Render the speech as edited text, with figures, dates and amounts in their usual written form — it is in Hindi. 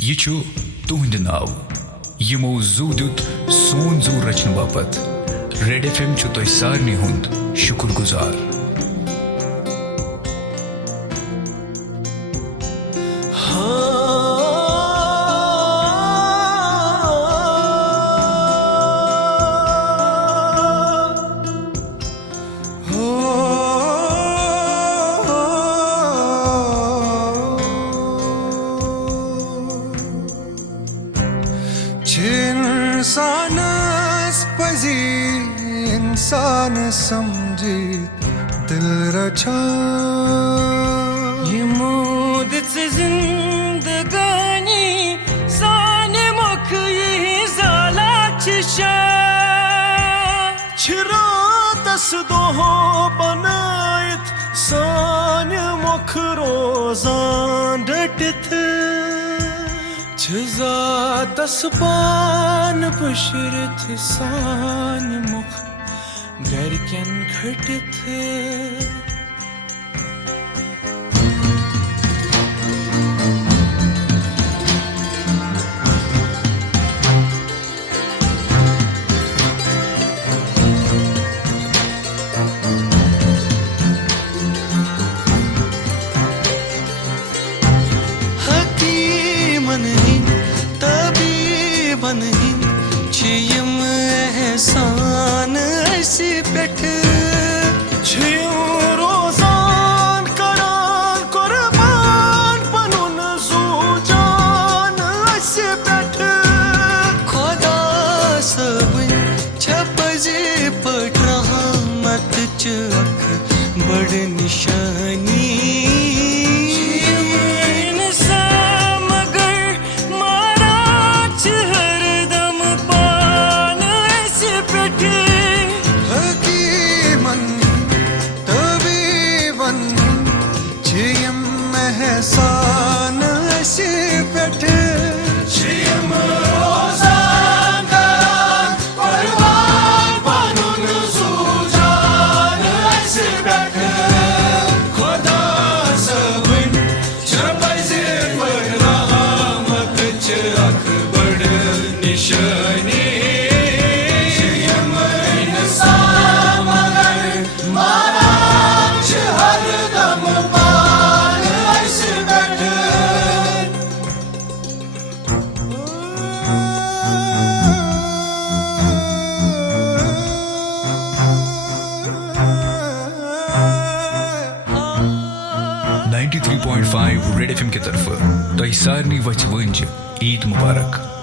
यह तुहंद नाव यमो जू दुत सोन जू रचन बापत रेड FM तुह सारनी हुंद शुक्र गुजार। इंसानस पजी इंसान समझी दिल रचा ये मूद से जिंदगानी साने मुख यही ज़ाला चिशा छिरा तस दोहो बनायत साने मुख रोजान डटत छजा तस्बान बशरत सान मुख गरकन घटत एहसान ऐसी पेट रोजान करान कुर्बान बनून जू जान ऐसी पेट खुदा सब छपजे पट रहमत चख बड़ निशानी एहसान ऐसी बैठे रोजान करान कुर्बान बनून जू जान ऐसी बैठे खुदा सब छपजे पट रहमत चख बड़ निशानी .5 रेड FM की तरफ तह सारनी वच वंज ईद मुबारक।